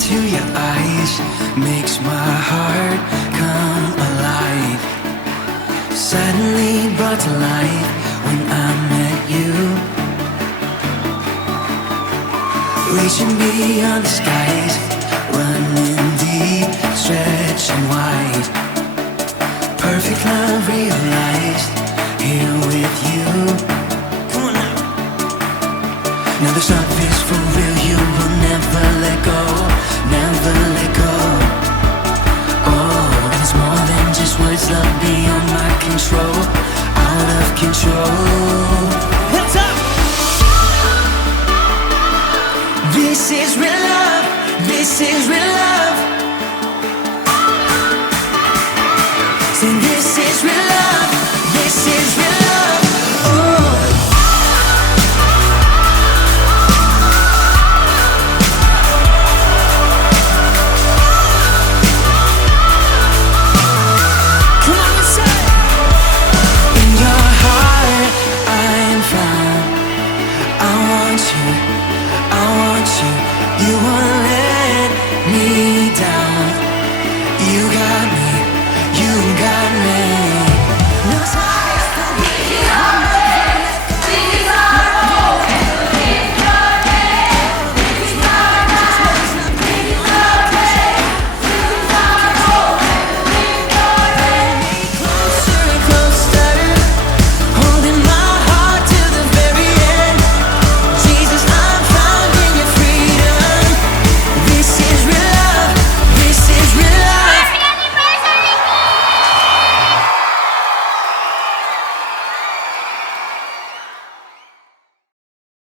into your eyes makes my heart come alive. Suddenly brought to life when I met you. Reaching beyond the skies, running deep, stretching wide. Perfect love realized here with you. Come on now. Now this love is for real. You will never let go, never let go. Oh, and it's more than just words. Love beyond my control, out of control. Hands up. This is real love. This is real love.